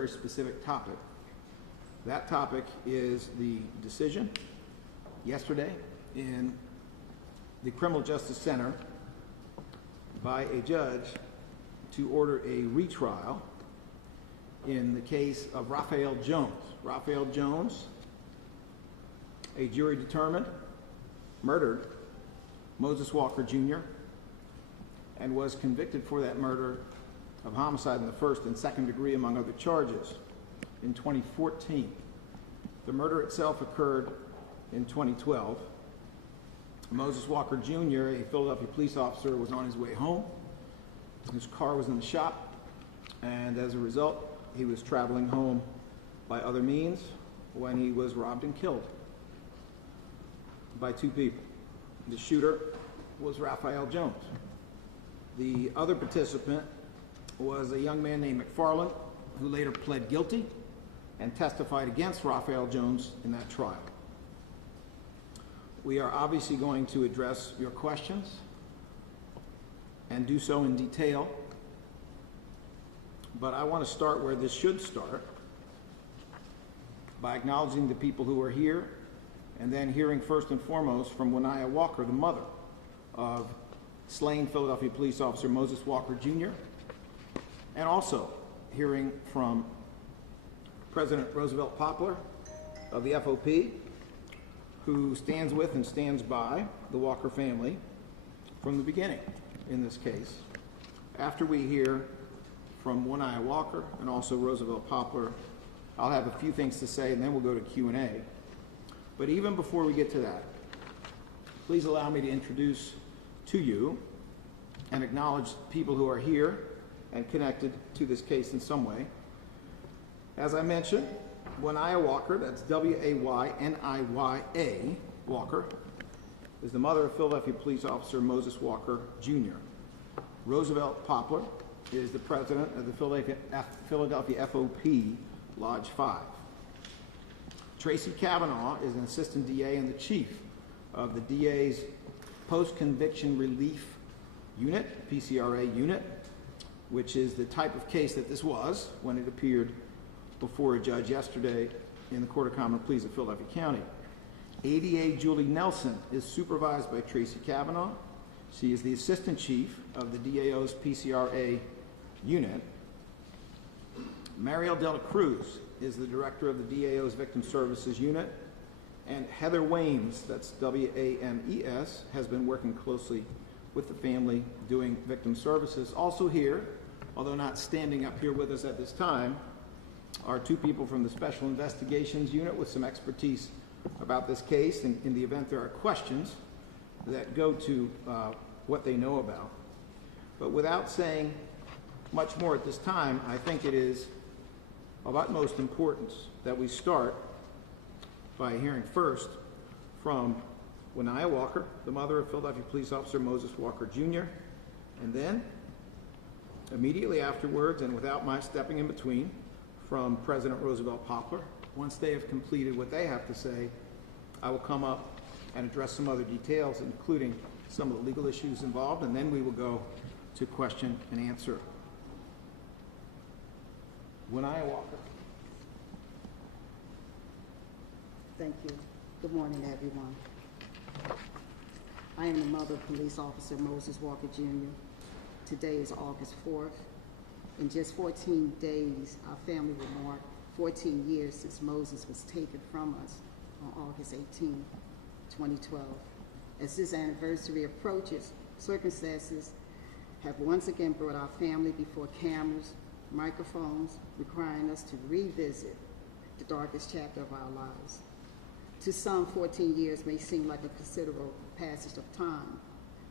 very specific topic. That topic is the decision yesterday in the Criminal Justice Center by a judge to order a retrial in the case of Rafael Jones. Rafael Jones, a jury determined, murdered Moses Walker Jr. and was convicted for that murder of homicide in the first and second degree, among other charges, in 2014. The murder itself occurred in 2012. Moses Walker Jr., a Philadelphia police officer, was on his way home. His car was in the shop, and as a result, he was traveling home by other means when he was robbed and killed by two people. The shooter was Rafael Jones. The other participant was a young man named McFarland, who later pled guilty and testified against Rafael Jones in that trial. We are obviously going to address your questions and do so in detail, but I want to start where this should start, by acknowledging the people who are here and then hearing first and foremost from Winia Walker, the mother of slain Philadelphia police officer Moses Walker Jr., and also hearing from President Roosevelt Poplar of the FOP, who stands with and stands by the Walker family from the beginning in this case. After we hear from Winia Walker and also Roosevelt Poplar, I'll have a few things to say and then we'll go to Q&A. But even before we get to that, please allow me to introduce to you and acknowledge people who are here and connected to this case in some way. As I mentioned, Winia Walker, that's W-A-Y-N-I-Y-A Walker, is the mother of Philadelphia police officer Moses Walker Jr. Roosevelt Poplar is the president of the Philadelphia FOP Lodge 5. Tracy Kavanaugh is an assistant DA and the chief of the DA's Post-Conviction Relief Unit, PCRA unit, which is the type of case that this was when it appeared before a judge yesterday in the Court of Common Pleas of Philadelphia County. ADA Julie Nelson is supervised by Tracy Kavanaugh. She is the assistant chief of the DAO's PCRA unit. Mariel Dela Cruz is the director of the DAO's Victim Services unit. And Heather Wames, that's W-A-M-E-S, has been working closely with the family doing victim services. Also here, although not standing up here with us at this time, are two people from the Special Investigations Unit with some expertise about this case, and in the event there are questions that go to what they know about. But without saying much more at this time, I think it is of utmost importance that we start by hearing first from Winia Walker, the mother of Philadelphia police officer Moses Walker Jr., and then immediately afterwards, and without my stepping in between, from President Roosevelt Poplar. Once they have completed what they have to say, I will come up and address some other details, including some of the legal issues involved, and then we will go to question and answer. Winia Walker. Thank you. Good morning, everyone. I am the mother of police officer Moses Walker Jr. Today is August 4th. In just 14 days, our family will mark 14 years since Moses was taken from us on August 18, 2012. As this anniversary approaches, circumstances have once again brought our family before cameras, microphones, requiring us to revisit the darkest chapter of our lives. To some, 14 years may seem like a considerable passage of time,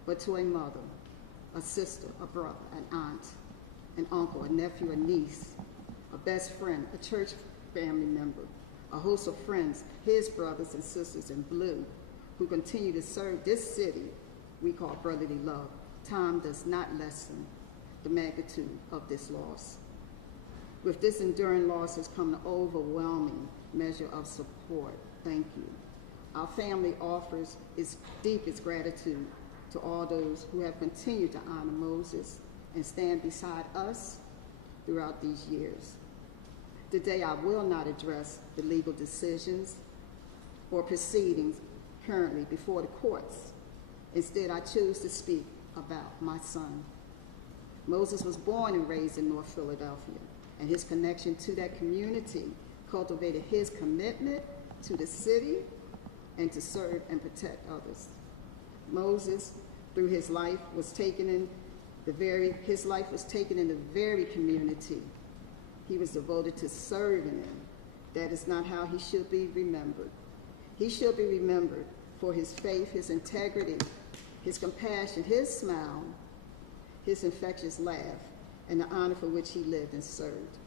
but to a mother, a sister, a brother, an aunt, an uncle, a nephew, a niece, a best friend, a church family member, a host of friends, his brothers and sisters in blue, who continue to serve this city we call brotherly love, time does not lessen the magnitude of this loss. With this enduring loss has come an overwhelming measure of support. Thank you. Our family offers its deepest gratitude to all those who have continued to honor Moses and stand beside us throughout these years. Today, I will not address the legal decisions or proceedings currently before the courts. Instead, I choose to speak about my son. Moses was born and raised in North Philadelphia, and his connection to that community cultivated his commitment to the city and to serve and protect others. Moses, through his life, was taken in the very community he was devoted to serving in. That is not how he should be remembered. He should be remembered for his faith, his integrity, his compassion, his smile, his infectious laugh, and the honor for which he lived and served.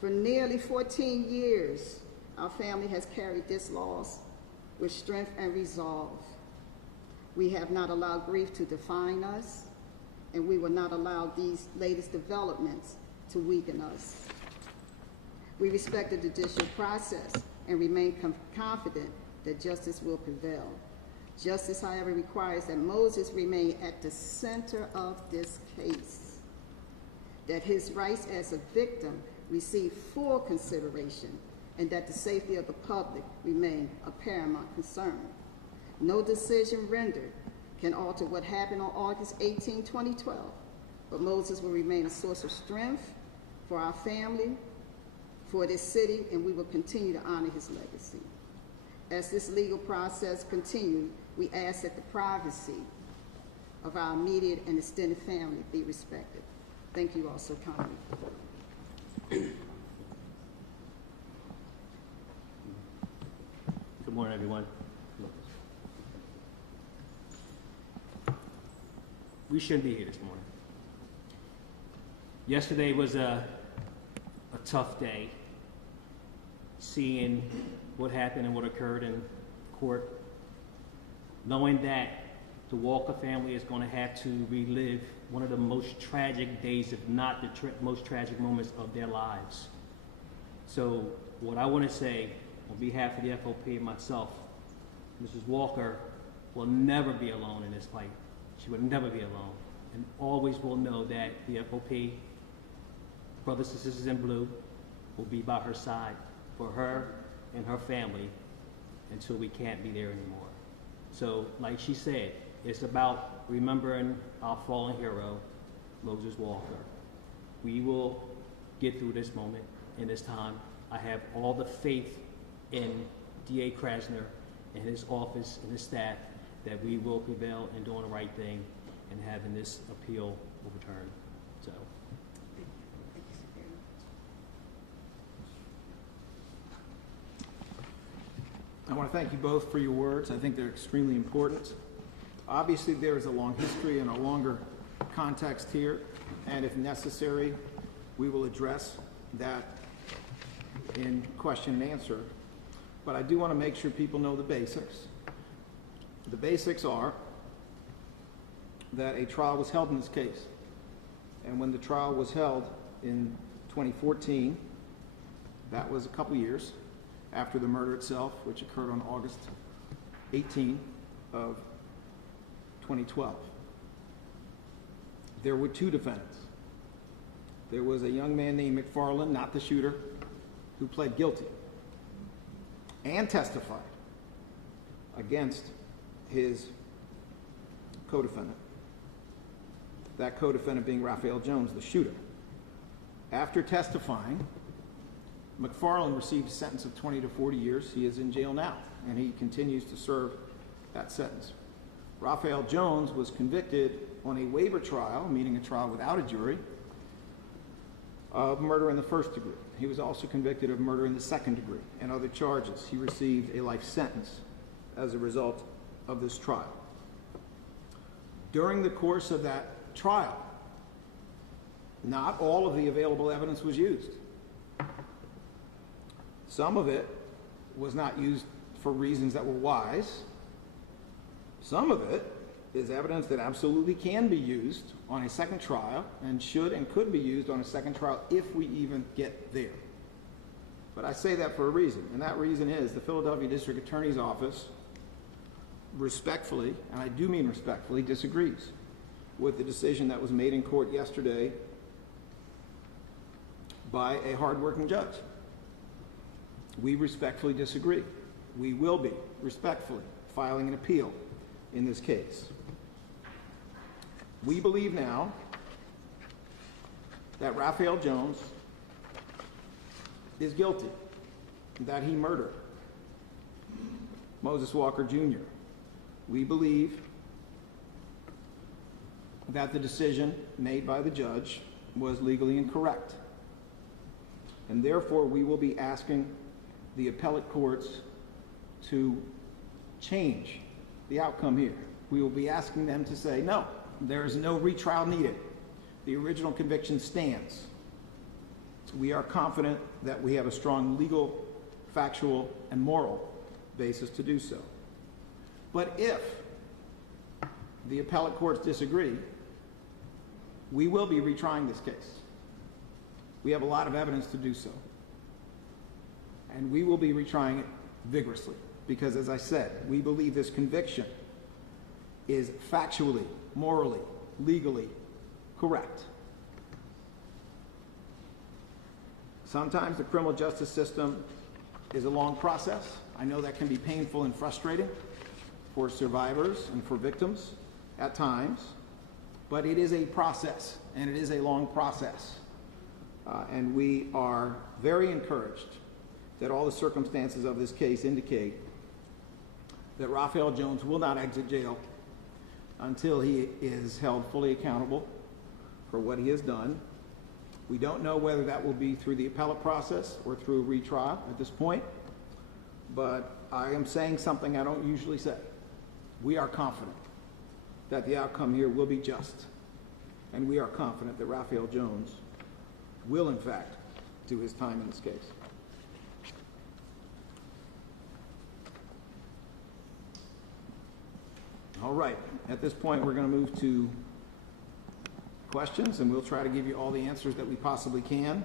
For nearly 14 years, our family has carried this loss with strength and resolve. We have not allowed grief to define us, and we will not allow these latest developments to weaken us. We respect the judicial process and remain confident that justice will prevail. Justice, however, requires that Moses remain at the center of this case, that his rights as a victim receive full consideration, and that the safety of the public remain a paramount concern. No decision rendered can alter what happened on August 18, 2012, but Moses will remain a source of strength for our family, for this city, and we will continue to honor his legacy. As this legal process continues, we ask that the privacy of our immediate and extended family be respected. Thank you all so kindly. Good morning, everyone. We shouldn't be here this morning. Yesterday was a tough day, seeing what happened and what occurred in court, knowing that the Walker family is going to have to relive one of the most tragic days, if not the most tragic moments of their lives. So what I want to say on behalf of the FOP and myself, Mrs. Walker will never be alone in this fight. She will never be alone, and always will know that the FOP, brothers and sisters in blue, will be by her side for her and her family until we can't be there anymore. So, like she said, it's about remembering our fallen hero, Moses Walker. We will get through this moment and this time. I have all the faith in DA Krasner and his office and his staff that we will prevail in doing the right thing and having this appeal overturned. So. I want to thank you both for your words. I think they're extremely important. Obviously, there is a long history and a longer context here, and if necessary, we will address that in question and answer. But I do want to make sure people know the basics. The basics are that a trial was held in this case. And when the trial was held in 2014, that was a couple years after the murder itself, which occurred on August 18 of 2012. There were two defendants. There was a young man named McFarland, not the shooter, who pled guilty and testified against his co-defendant. That co-defendant being Rafael Jones, the shooter. After testifying, McFarland received a sentence of 20 to 40 years. He is in jail now, and he continues to serve that sentence. Rafael Jones was convicted on a waiver trial, meaning a trial without a jury, of murder in the first degree. He was also convicted of murder in the second degree and other charges. He received a life sentence as a result of this trial. During the course of that trial, not all of the available evidence was used. Some of it was not used for reasons that were wise. Some of it is evidence that absolutely can be used on a second trial and should and could be used on a second trial if we even get there. But I say that for a reason, and that reason is the Philadelphia District Attorney's Office respectfully, and I do mean respectfully, disagrees with the decision that was made in court yesterday by a hardworking judge. We respectfully disagree. We will be respectfully filing an appeal in this case. We believe now that Rafael Jones is guilty, that he murdered Moses Walker Jr. We believe that the decision made by the judge was legally incorrect. And therefore, we will be asking the appellate courts to change the outcome here. We will be asking them to say, no, there is no retrial needed. The original conviction stands. We are confident that we have a strong legal, factual, and moral basis to do so. But if the appellate courts disagree, we will be retrying this case. We have a lot of evidence to do so. And we will be retrying it vigorously because, as I said, we believe this conviction is factually, morally, legally correct. Sometimes the criminal justice system is a long process. I know that can be painful and frustrating for survivors and for victims at times, but it is a process, and it is a long process. And we are very encouraged that all the circumstances of this case indicate that Rafael Jones will not exit jail until he is held fully accountable for what he has done. We don't know whether that will be through the appellate process or through a retrial at this point, but I am saying something I don't usually say. We are confident that the outcome here will be just, and we are confident that Rafael Jones will, in fact, do his time in this case. All right, at this point we're going to move to questions, and we'll try to give you all the answers that we possibly can.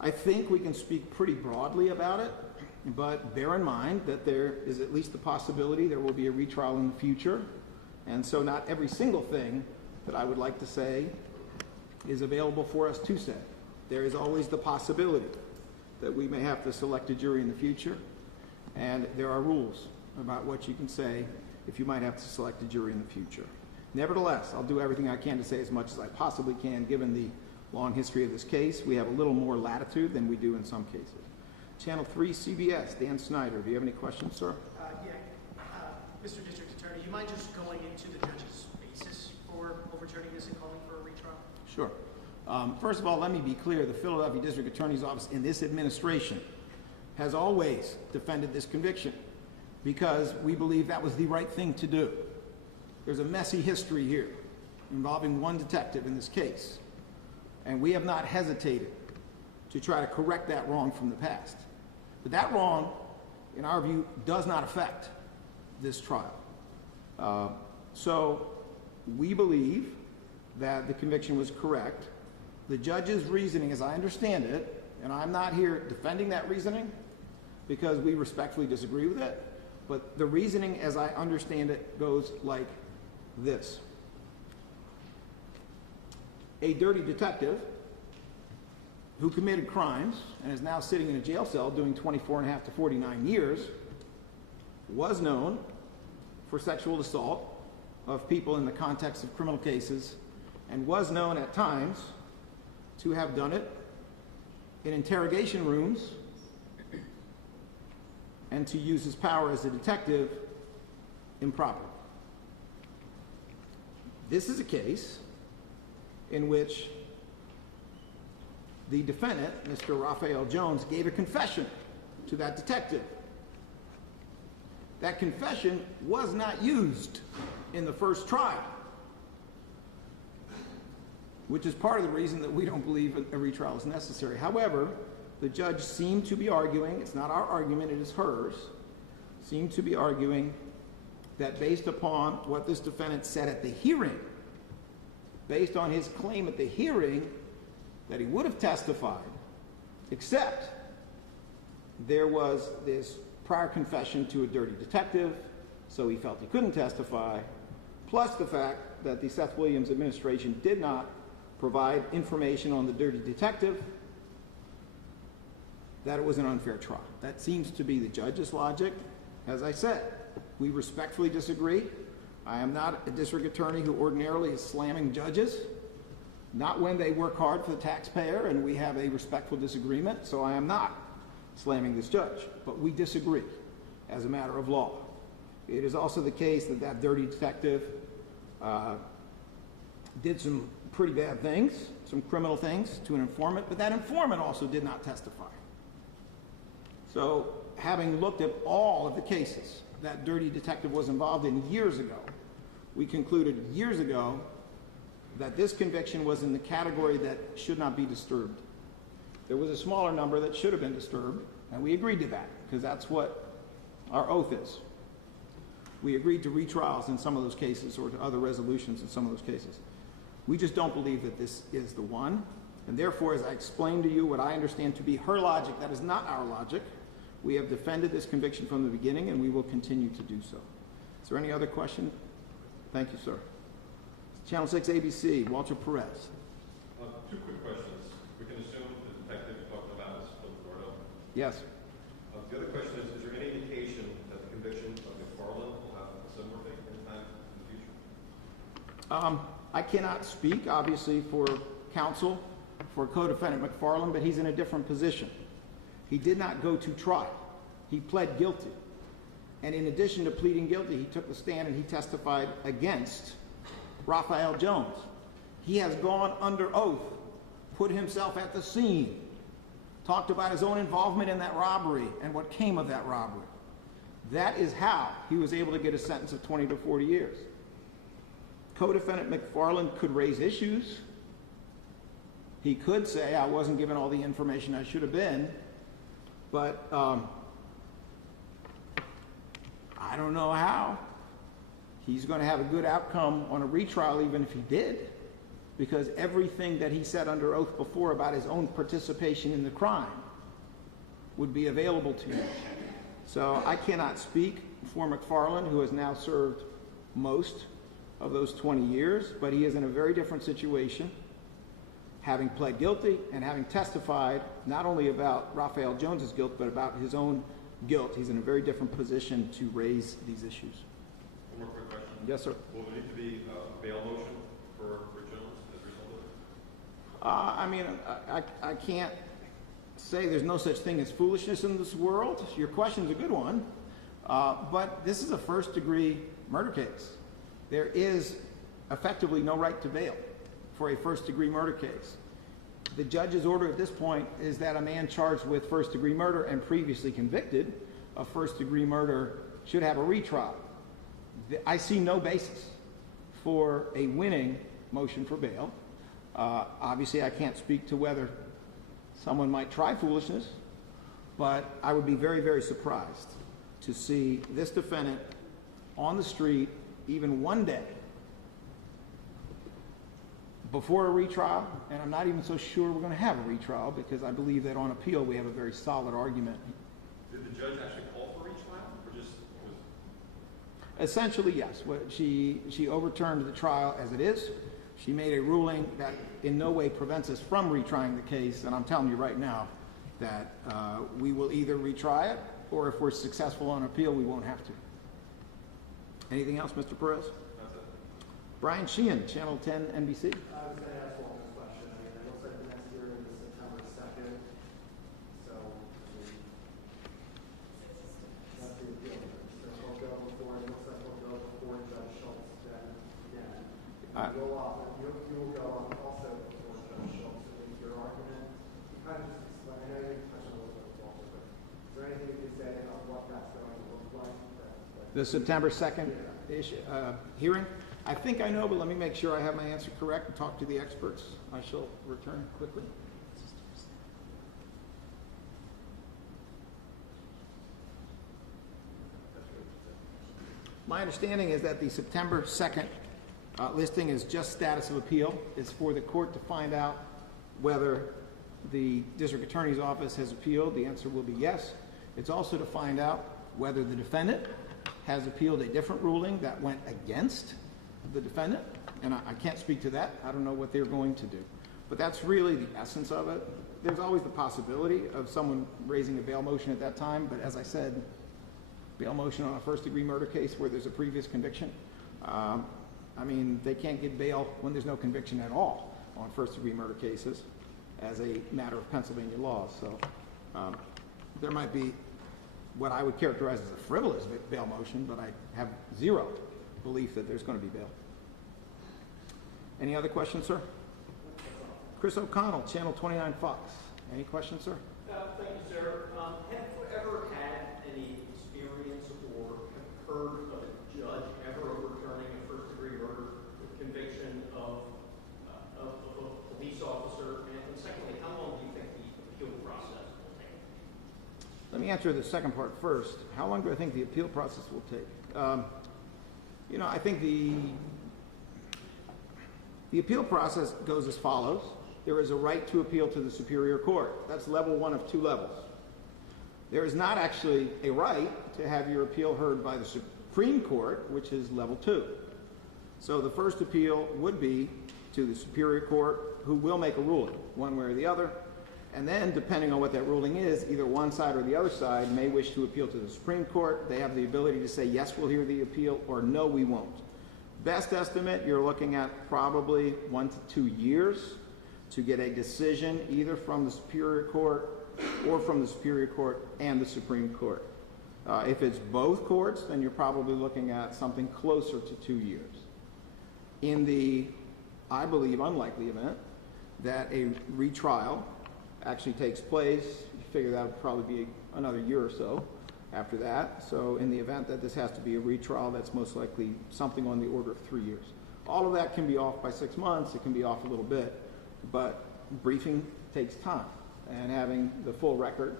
I think we can speak pretty broadly about it, but bear in mind that there is at least the possibility there will be a retrial in the future, and so not every single thing that I would like to say is available for us to say. There is always the possibility that we may have to select a jury in the future, and there are rules about what you can say if you might have to select a jury in the future. Nevertheless, I'll do everything I can to say as much as I possibly can. Given the long history of this case, we have a little more latitude than we do in some cases. Channel 3 CBS, Dan Snyder, do you have any questions, sir? Mr. District Attorney, you mind just going into the judge's basis for overturning this and calling for a retrial? Sure. First of all, let me be clear. The Philadelphia District Attorney's Office in this administration has always defended this conviction because we believe that was the right thing to do. There's a messy history here involving one detective in this case, and we have not hesitated to try to correct that wrong from the past. But that wrong, in our view, does not affect this trial. So we believe that the conviction was correct. The judge's reasoning, as I understand it, and I'm not here defending that reasoning because we respectfully disagree with it, but the reasoning, as I understand it, goes like this. A dirty detective who committed crimes and is now sitting in a jail cell doing 24.5 to 49 years was known for sexual assault of people in the context of criminal cases and was known at times to have done it in interrogation rooms and to use his power as a detective improperly. This is a case in which the defendant, Mr. Rafael Jones, gave a confession to that detective. That confession was not used in the first trial, which is part of the reason that we don't believe a retrial is necessary. However, the judge seemed to be arguing, it's not our argument, it is hers, seemed to be arguing that based upon what this defendant said at the hearing, based on his claim at the hearing that he would have testified, except there was this prior confession to a dirty detective, so he felt he couldn't testify, plus the fact that the Seth Williams administration did not provide information on the dirty detective, that it was an unfair trial. That seems to be the judge's logic. As I said, we respectfully disagree. I am not a district attorney who ordinarily is slamming judges, not when they work hard for the taxpayer and we have a respectful disagreement, so I am not slamming this judge, but we disagree as a matter of law. It is also the case that that dirty detective did some pretty bad things, some criminal things to an informant, but that informant also did not testify. So, having looked at all of the cases that dirty detective was involved in years ago, we concluded years ago that this conviction was in the category that should not be disturbed. There was a smaller number that should have been disturbed, and we agreed to that, because that's what our oath is. We agreed to retrials in some of those cases or to other resolutions in some of those cases. We just don't believe that this is the one, and therefore, as I explained to you what I understand to be her logic, that is not our logic. We have defended this conviction from the beginning, and we will continue to do so. Is there any other question? Thank you, sir. Channel 6 ABC, Walter Perez. Two quick questions. We can assume the detective you're talking about is from Florida. Yes. The other question is there any indication that the conviction of McFarland will have a similar thing anytime in the future? I cannot speak, obviously, for counsel for co-defendant McFarland, but he's in a different position. He did not go to trial. He pled guilty. And in addition to pleading guilty, he took the stand and he testified against Rafael Jones. He has gone under oath, put himself at the scene, talked about his own involvement in that robbery and what came of that robbery. That is how he was able to get a sentence of 20 to 40 years. Co-defendant McFarland could raise issues. He could say, I wasn't given all the information I should have been, but I don't know how he's going to have a good outcome on a retrial even if he did, because everything that he said under oath before about his own participation in the crime would be available to him. So I cannot speak for McFarland, who has now served most of those 20 years, but he is in a very different situation, having pled guilty and having testified not only about Rafael Jones's guilt, but about his own guilt. He's in a very different position to raise these issues. One more quick question. Yes, sir. Will there need to be a bail motion for Jones as a result of it? I mean, I can't say there's no such thing as foolishness in this world. Your question's a good one. But this is a first-degree murder case. There is effectively no right to bail for a first-degree murder case. The judge's order at this point is that a man charged with first-degree murder and previously convicted of first-degree murder should have a retrial. I see no basis for a winning motion for bail. Obviously, I can't speak to whether someone might try foolishness, but I would be very, very surprised to see this defendant on the street even one day before a retrial, and I'm not even so sure we're going to have a retrial because I believe that on appeal we have a very solid argument. Did the judge actually call for a retrial, or just was... Essentially, yes. She overturned the trial as it is. She made a ruling that in no way prevents us from retrying the case, and I'm telling you right now that we will either retry it, or if we're successful on appeal, we won't have to. Anything else, Mr. Perez? That's it. Brian Sheehan, Channel 10 NBC. I was going to ask one more question. I mean, it looks like the next hearing is September 2nd, so that's the appeal. So we'll go before, it looks like we'll go before Judge Schultz then again. You will go on also before Judge Schultz to make your argument. You kind of just explain, I know you touched on a little bit of Walter, but is there anything you can say about what that's going to look like? The September 2nd hearing? I think I know, but let me make sure I have my answer correct and talk to the experts. I shall return quickly. My understanding is that the September 2nd listing is just status of appeal. It's for the court to find out whether the district attorney's office has appealed. The answer will be yes. It's also to find out whether the defendant has appealed a different ruling that went against the defendant, and I can't speak to that. I don't know what they're going to do. But that's really the essence of it. there's always the possibility of someone raising a bail motion at that time, but as I said, bail motion on a first-degree murder case where there's a previous conviction, I mean, they can't get bail when there's no conviction at all on first-degree murder cases as a matter of Pennsylvania law. So there might be what I would characterize as a frivolous bail motion, but I have zero belief that there's going to be bail. Any other questions, sir? Chris O'Connell, Channel 29 Fox. Any questions, sir? Thank you, sir. Have you ever had any experience or heard of a judge ever overturning a first-degree murder conviction of a police officer? And secondly, how long do you think the appeal process will take? Let me answer the second part first. How long do I think the appeal process will take? You know, I think the appeal process goes as follows. There is a right to appeal to the Superior Court. That's level one of two levels. There is not actually a right to have your appeal heard by the Supreme Court, which is level two. So the first appeal would be to the Superior Court, who will make a ruling, one way or the other. And then, depending on what that ruling is, either one side or the other side may wish to appeal to the Supreme Court. They have the ability to say, yes, we'll hear the appeal, or no, we won't. Best estimate, you're looking at probably 1 to 2 years to get a decision either from the Superior Court or from the Superior Court and the Supreme Court. If it's both courts, then you're probably looking at something closer to 2 years. In the, I believe, unlikely event that a retrial actually takes place, you figure that would probably be another year or so after that. So in the event that this has to be a retrial, that's most likely something on the order of 3 years. All of that can be off by 6 months. It can be off a little bit, but briefing takes time, and having the full record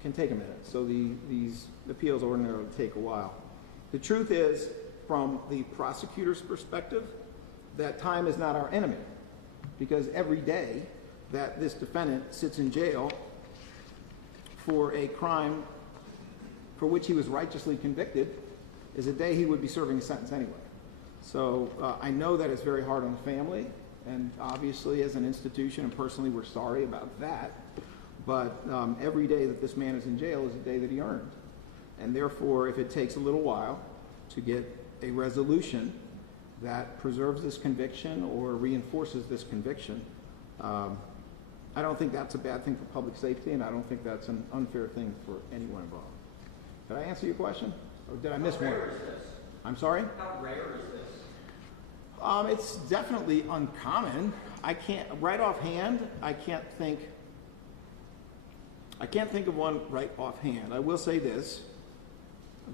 can take a minute. So these appeals ordinarily take a while. The truth is, from the prosecutor's perspective, that time is not our enemy, because every day that this defendant sits in jail for a crime for which he was righteously convicted is a day he would be serving a sentence anyway. So I know that it's very hard on the family, and obviously as an institution and personally we're sorry about that, but every day that this man is in jail is a day that he earned. And therefore, if it takes a little while to get a resolution that preserves this conviction or reinforces this conviction, I don't think that's a bad thing for public safety, and I don't think that's an unfair thing for anyone involved. Did I answer your question? Or did I miss one? How rare is this? I'm sorry? How rare is this? It's definitely uncommon. I can't, right offhand, I can't think of one right offhand. I will say this.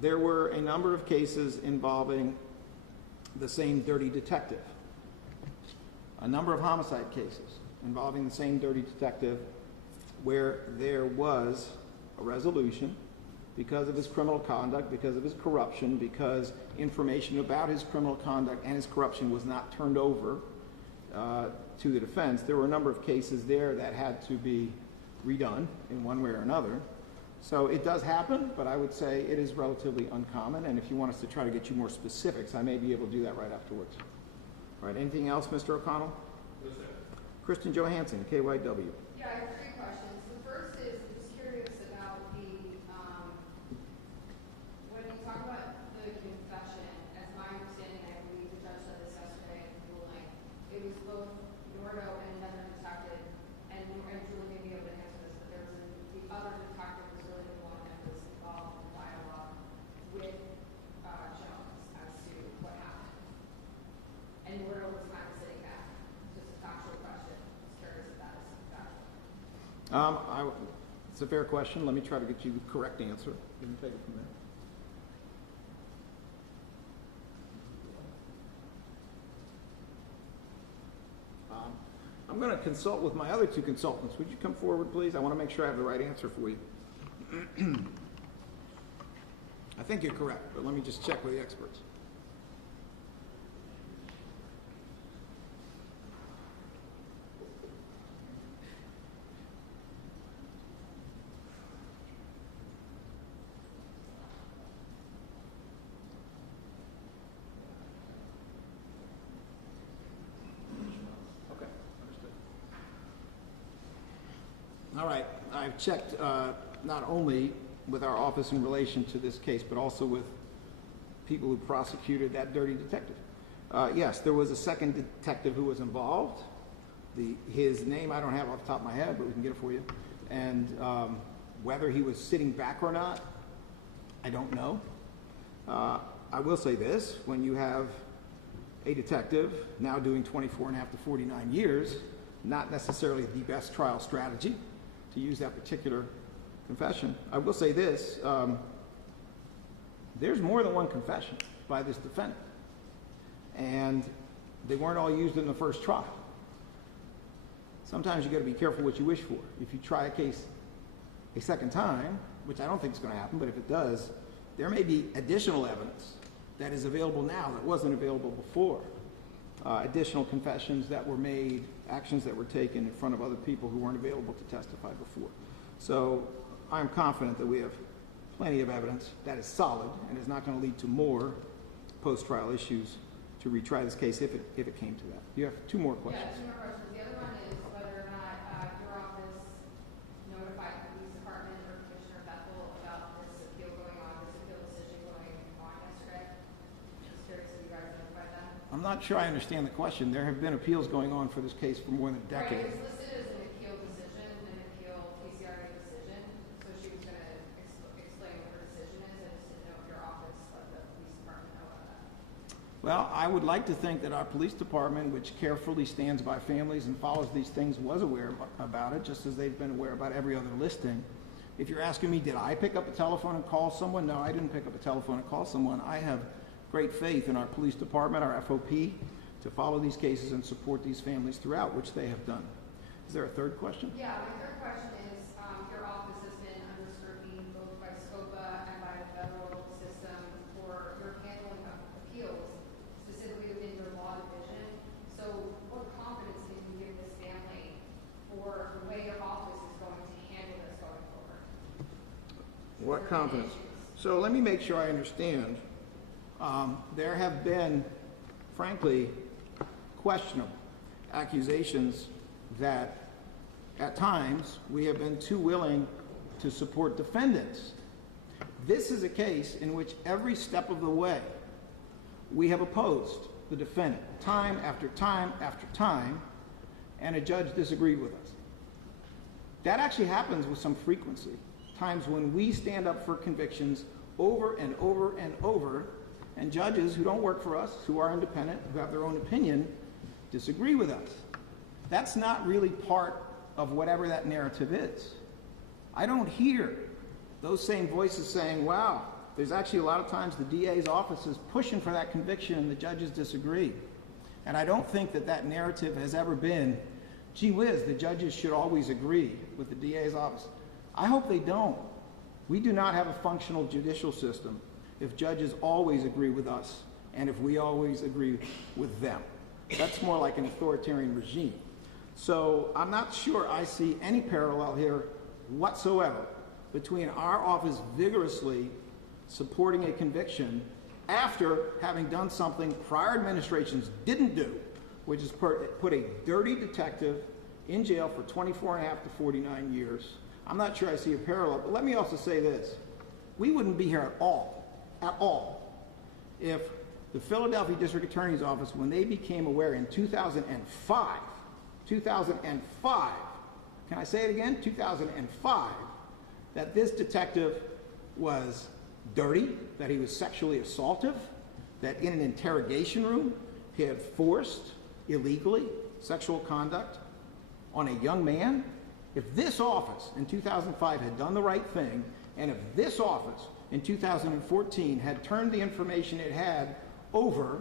There were a number of cases involving the same dirty detective. A number of homicide cases involving the same dirty detective where there was a resolution because of his criminal conduct, because of his corruption, because information about his criminal conduct and his corruption was not turned over to the defense. There were a number of cases there that had to be redone in one way or another. So it does happen, but I would say it is relatively uncommon, and if you want us to try to get you more specifics, I may be able to do that right afterwards. All right, anything else, Mr. O'Connell? No, sir. Kristen Johansson, KYW. Yeah, I have 3 questions. The first is, just curious about the, when you talk about the confession, as my understanding, I believe the judge said this yesterday in the ruling, it was both Nordo and another detective, and Julie may be able to answer this, but there was the other detective was really the one that was involved in the dialogue with Jones as to what happened. And Nordo was kind of sitting back. Just a factual question. Just curious if that is factual. It's a fair question. Let me try to get you the correct answer. You can take it from there. I'm going to consult with my other 2 consultants. Would you come forward, please? I want to make sure I have the right answer for you. I think you're correct, but let me just check with the experts. All right, I've checked not only with our office in relation to this case, but also with people who prosecuted that dirty detective. Yes, there was a second detective who was involved. His name I don't have off the top of my head, but we can get it for you. And whether he was sitting back or not, I don't know. I will say this, when you have a detective now doing 24 and a half to 49 years, not necessarily the best trial strategy to use that particular confession. I will say this, there's more than one confession by this defendant, and they weren't all used in the first trial. Sometimes you got to be careful what you wish for. If you try a case a second time, which I don't think is going to happen, but if it does, there may be additional evidence that is available now that wasn't available before. Additional confessions that were made, actions that were taken in front of other people who weren't available to testify before. So I'm confident that we have plenty of evidence that is solid and is not going to lead to more post-trial issues to retry this case if it came to that. You have two more questions. Yeah, two more questions. The other one is whether or not your office notified the police department or Commissioner Bethel about this appeal going on, this appeal decision going on yesterday. Just curious if you guys notified them. I'm not sure I understand the question. There have been appeals going on for this case for more than a decade. Right, it was listed as an appeal decision, an appeal PCRA decision, so she was going to explain what her decision is. I just didn't know if your office let the police department know about that. Well, I would like to think that our police department, which carefully stands by families and follows these things, was aware about it, just as they've been aware about every other listing. If you're asking me, did I pick up the telephone and call someone? No, I didn't pick up the telephone and call someone. I have great faith in our police department, our FOP, to follow these cases and support these families throughout, which they have done. Is there a third question? Yeah, my third question is, your office has been under scrutiny both by SCOPA and by the federal system for your handling of appeals, specifically within your law division. So what confidence can you give this family for the way your office is going to handle this going forward? What confidence? So let me make sure I understand. There have been, frankly, questionable accusations that at times we have been too willing to support defendants. This is a case in which every step of the way we have opposed the defendant time after time after time, and a judge disagreed with us. That actually happens with some frequency. Times when we stand up for convictions over and over and over, and judges who don't work for us, who are independent, who have their own opinion, disagree with us. That's not really part of whatever that narrative is. I don't hear those same voices saying, wow, there's actually a lot of times the DA's office is pushing for that conviction and the judges disagree. And I don't think that that narrative has ever been, gee whiz, the judges should always agree with the DA's office. I hope they don't. We do not have a functional judicial system if judges always agree with us and if we always agree with them. That's more like an authoritarian regime. So I'm not sure I see any parallel here whatsoever between our office vigorously supporting a conviction after having done something prior administrations didn't do, which is put a dirty detective in jail for 24 and a half to 49 years. I'm not sure I see a parallel, but let me also say this. We wouldn't be here at all, if the Philadelphia District Attorney's Office, when they became aware in 2005, can I say it again? 2005, that this detective was dirty, that he was sexually assaultive, that in an interrogation room he had forced, illegally, sexual conduct on a young man. If this office in 2005 had done the right thing, and if this office in 2014 had turned the information it had over,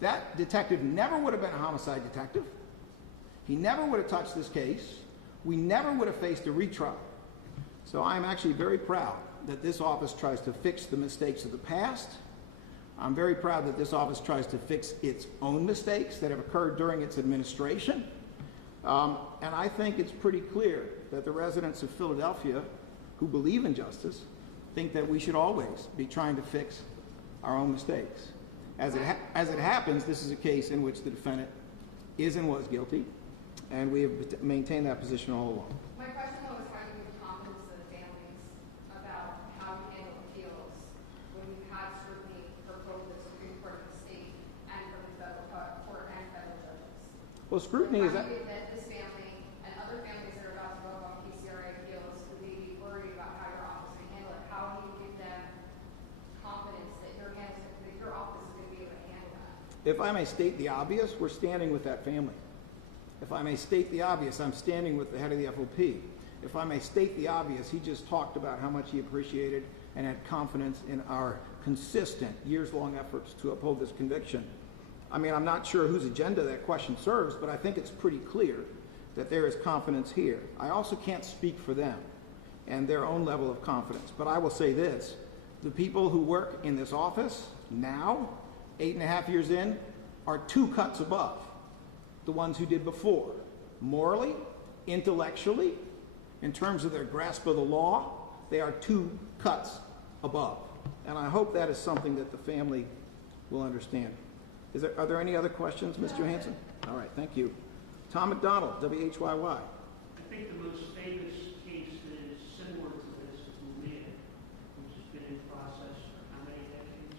that detective never would have been a homicide detective. He never would have touched this case. We never would have faced a retrial. So I'm actually very proud that this office tries to fix the mistakes of the past. I'm very proud that this office tries to fix its own mistakes that have occurred during its administration. And I think it's pretty clear that the residents of Philadelphia who believe in justice think that we should always be trying to fix our own mistakes. As it happens, this is a case in which the defendant is and was guilty, and we have maintained that position all along. My question, though, Well, scrutiny is that. That this family and other families that are about to go off PCRA appeals who may be worried about how your office can handle it, how do you give them confidence that your office is going to be able to handle that? If I may state the obvious, we're standing with that family. If I may state the obvious, I'm standing with the head of the FOP. If I may state the obvious, he just talked about how much he appreciated and had confidence in our consistent, years-long efforts to uphold this conviction. I mean, I'm not sure whose agenda that question serves, but I think it's pretty clear that there is confidence here. I also can't speak for them and their own level of confidence, but I will say this. The people who work in this office now, 8.5 years in, are 2 cuts above the ones who did before. Morally, intellectually, in terms of their grasp of the law, they are 2 cuts above. And I hope that is something that the family will understand. Are there any other questions, Mr. Johansson? All right, thank you. Tom McDonald, WHYY. I think the most famous case that is similar to this is Mumia, which has been in process for how many decades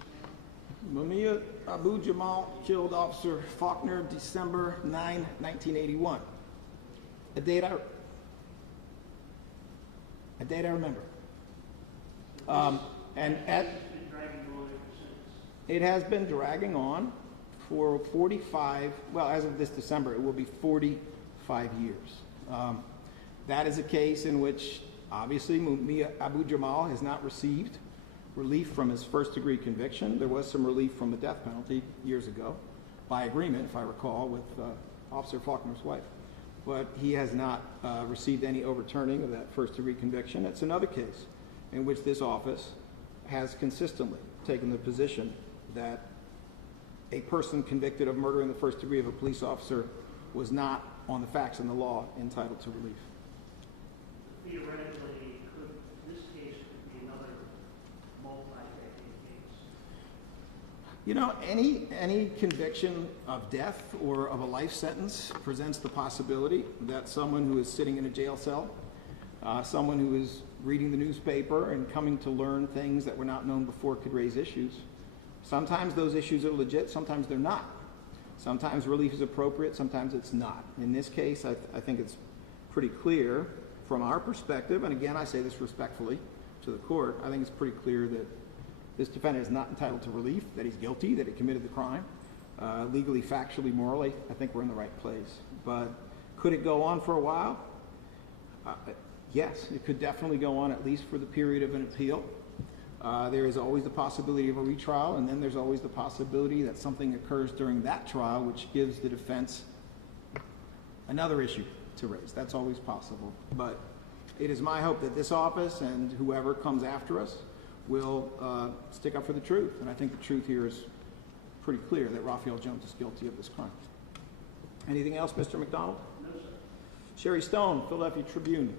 now? Mumia Abu Jamal killed Officer Faulkner December 9, 1981. A date I remember. It has been dragging on for 45, well, as of this December, it will be 45 years. That is a case in which, obviously, Mumia Abu Jamal has not received relief from his first-degree conviction. There was some relief from the death penalty years ago, by agreement, if I recall, with Officer Faulkner's wife. But he has not received any overturning of that first-degree conviction. It's another case in which this office has consistently taken the position that a person convicted of murder in the first degree of a police officer was not, on the facts and the law, entitled to relief. Theoretically, this case could be another multi-decade case? You know, any conviction of death or of a life sentence presents the possibility that someone who is sitting in a jail cell, someone who is reading the newspaper and coming to learn things that were not known before could raise issues. Sometimes those issues are legit, sometimes they're not. Sometimes relief is appropriate, sometimes it's not. In this case, I think it's pretty clear from our perspective, and again, I say this respectfully to the court, I think it's pretty clear that this defendant is not entitled to relief, that he's guilty, that he committed the crime. Legally, factually, morally, I think we're in the right place. But could it go on for a while? Yes, it could definitely go on at least for the period of an appeal. There is always the possibility of a retrial, and then there's always the possibility that something occurs during that trial which gives the defense another issue to raise. That's always possible. But it is my hope that this office and whoever comes after us will stick up for the truth. And I think the truth here is pretty clear that Rafael Jones is guilty of this crime. Anything else, Mr. McDonald? No, sir. Sherry Stone, Philadelphia Tribune.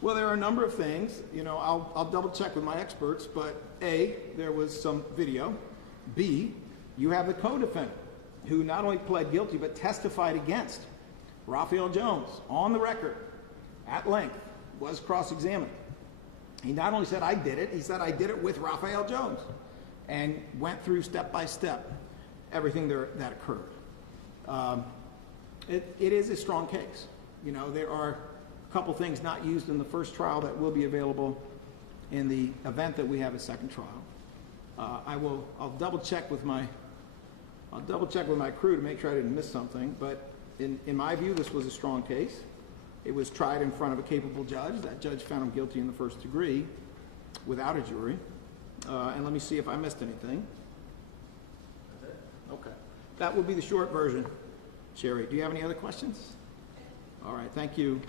Well, there are a number of things. You know, I'll double check with my experts, but A, there was some video. B, you have the co-defendant who not only pled guilty but testified against Rafael Jones on the record at length, was cross-examined. He not only said, I did it, he said, I did it with Rafael Jones, and went through step by step everything that occurred. It is a strong case. You know, there are couple things not used in the first trial that will be available in the event that we have a second trial. I'll double check with my crew to make sure I didn't miss something. But in my view, this was a strong case. It was tried in front of a capable judge. That judge found him guilty in the first degree without a jury. And let me see if I missed anything. That's it? Okay. That will be the short version. Sherry, do you have any other questions? All right, thank you.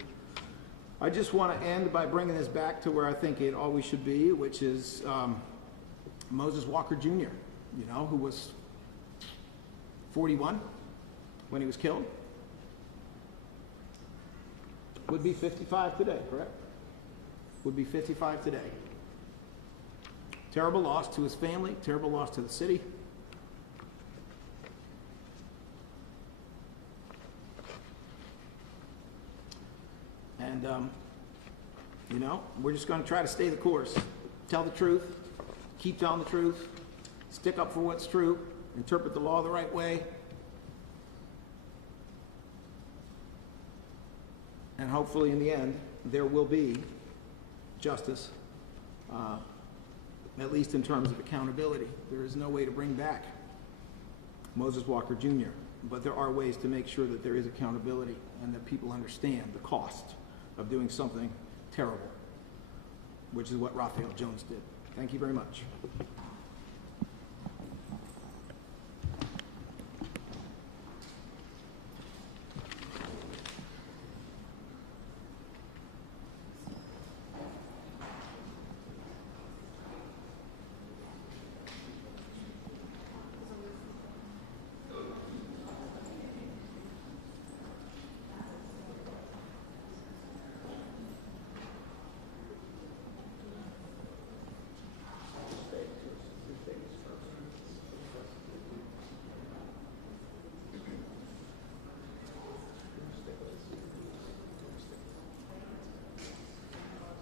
I just want to end by bringing this back to where I think it always should be, which is Moses Walker Jr., you know, who was 41 when he was killed. Would be 55 today, correct? Would be 55 today. Terrible loss to his family, terrible loss to the city. And, you know, we're just going to try to stay the course, tell the truth, keep telling the truth, stick up for what's true, interpret the law the right way, and hopefully in the end there will be justice, at least in terms of accountability. There is no way to bring back Moses Walker Jr., but there are ways to make sure that there is accountability and that people understand the cost of doing something terrible, which is what Rafael Jones did. Thank you very much.